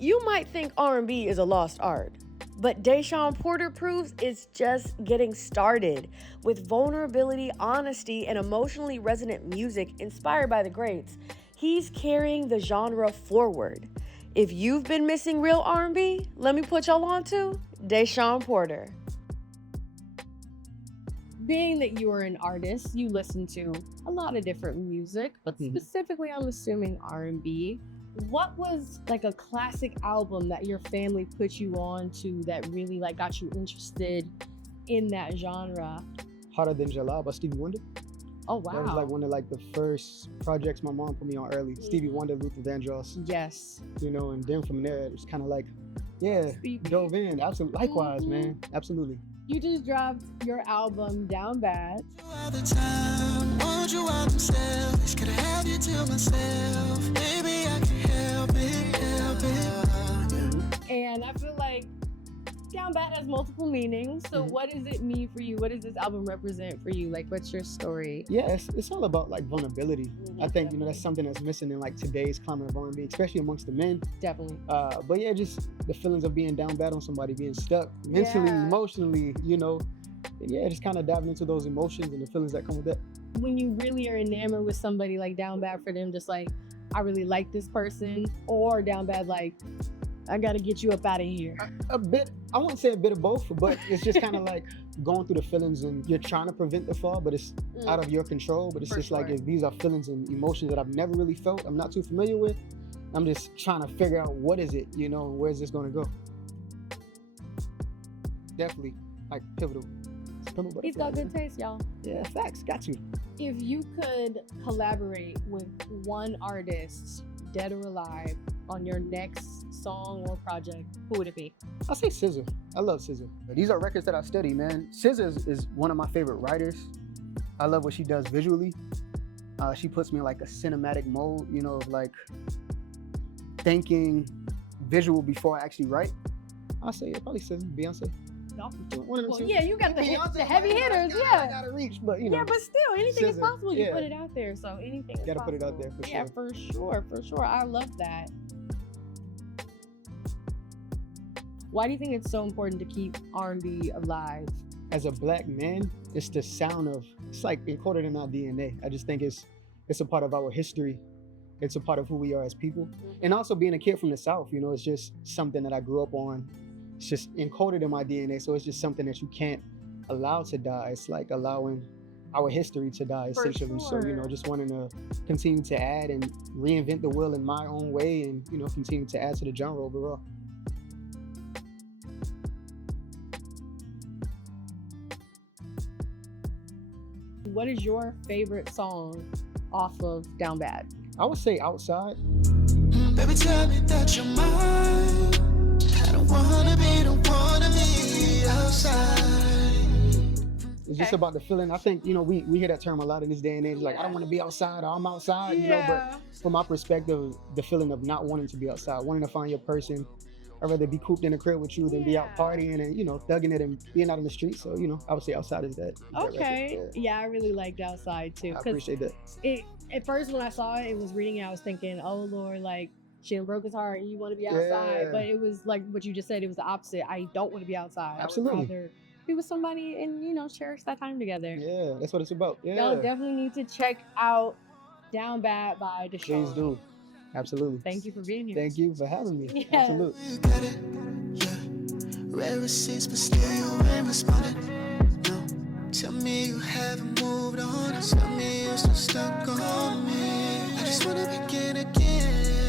You might think R&B is a lost art, but DaShean Porter proves it's just getting started. With vulnerability, honesty, and emotionally resonant music inspired by the greats, he's carrying the genre forward. If you've been missing real R&B, let me put y'all on to DaShean Porter. Being that you are an artist, you listen to a lot of different music, but specifically I'm assuming R&B. What was like a classic album that your family put you on to that really like got you interested in that genre? Harder Than July by Stevie Wonder. Oh wow. That was like one of like the first projects my mom put me on early. Stevie Wonder, Luther Vandross. Yes. You know, and then from there it was kind of like, yeah, dove in. Absolutely. Likewise, man. Absolutely. You just dropped your album Down Bad. And I feel like Down Bad has multiple meanings. So what does it mean for you? What does this album represent for you? Like, what's your story? Yeah, it's all about like vulnerability. I think, you know, that's something that's missing in like today's climate of R&B, especially amongst the men. Definitely. But yeah, just the feelings of being down bad on somebody, being stuck mentally, emotionally, you know. And yeah, just kind of diving into those emotions and the feelings that come with that. When you really are enamored with somebody, like Down Bad for them, just like, I really like this person, or Down Bad like, I gotta get you up out of here. A bit, I won't say a bit of both, but it's just kind of like going through the feelings and you're trying to prevent the fall, but it's out of your control. But it's just like, if these are feelings and emotions that I've never really felt, I'm not too familiar with, I'm just trying to figure out what is it, you know, where's this gonna go? Definitely, like pivotal. He's got good taste, y'all. Yeah, facts, got you. If you could collaborate with one artist, dead or alive, on your next song or project, who would it be? I'll say SZA. I love SZA. These are records that I study, man. SZA is one of my favorite writers. I love what she does visually. She puts me in like a cinematic mode, you know, of like thinking visual before I actually write. I'll say probably SZA, Beyonce. Well, yeah, you got the heavy hitters, yeah. I gotta reach, but you know. Yeah, but still, anything is possible. You put it out there, so anything is gotta possible. put it out there for sure. Yeah, for sure. I love that. Why do you think it's so important to keep R&B alive? As a black man, it's the sound of, it's like encoded in our DNA. I just think it's a part of our history. It's a part of who we are as people. And also being a kid from the South, you know, it's just something that I grew up on. It's just encoded in my DNA, so it's just something that you can't allow to die. It's like allowing our history to die, essentially. So, you know, just wanting to continue to add and reinvent the wheel in my own way and, you know, continue to add to the genre overall. What is your favorite song off of Down Bad? I would say Outside. Baby, tell me that you're mine. I don't wanna be outside. It's just about the feeling. I think, you know, we hear that term a lot in this day and age, like, I don't want to be outside, or I'm outside, you know, but from my perspective, the feeling of not wanting to be outside, wanting to find your person. I'd rather be cooped in the crib with you than be out partying and, you know, thugging it and being out in the street. So, you know, I would say Outside is that. Okay. Yeah, I really liked Outside too. I appreciate that. At first when I saw it, was reading it, I was thinking, oh Lord, like, she broke his heart and you want to be outside. Yeah. But it was like what you just said, it was the opposite. I don't want to be outside. Absolutely. I would rather be with somebody and, you know, cherish that time together. Yeah, that's what it's about. Yeah. Y'all definitely need to check out Down Bad by DaShean. Please do. Absolutely. Thank you for being here. Thank you for having me. Yeah. Absolutely. You got it, yeah. Rare receipts, but still you ain't responded. No, tell me you haven't moved on. Tell me you're still stuck on me. I just wanna begin again.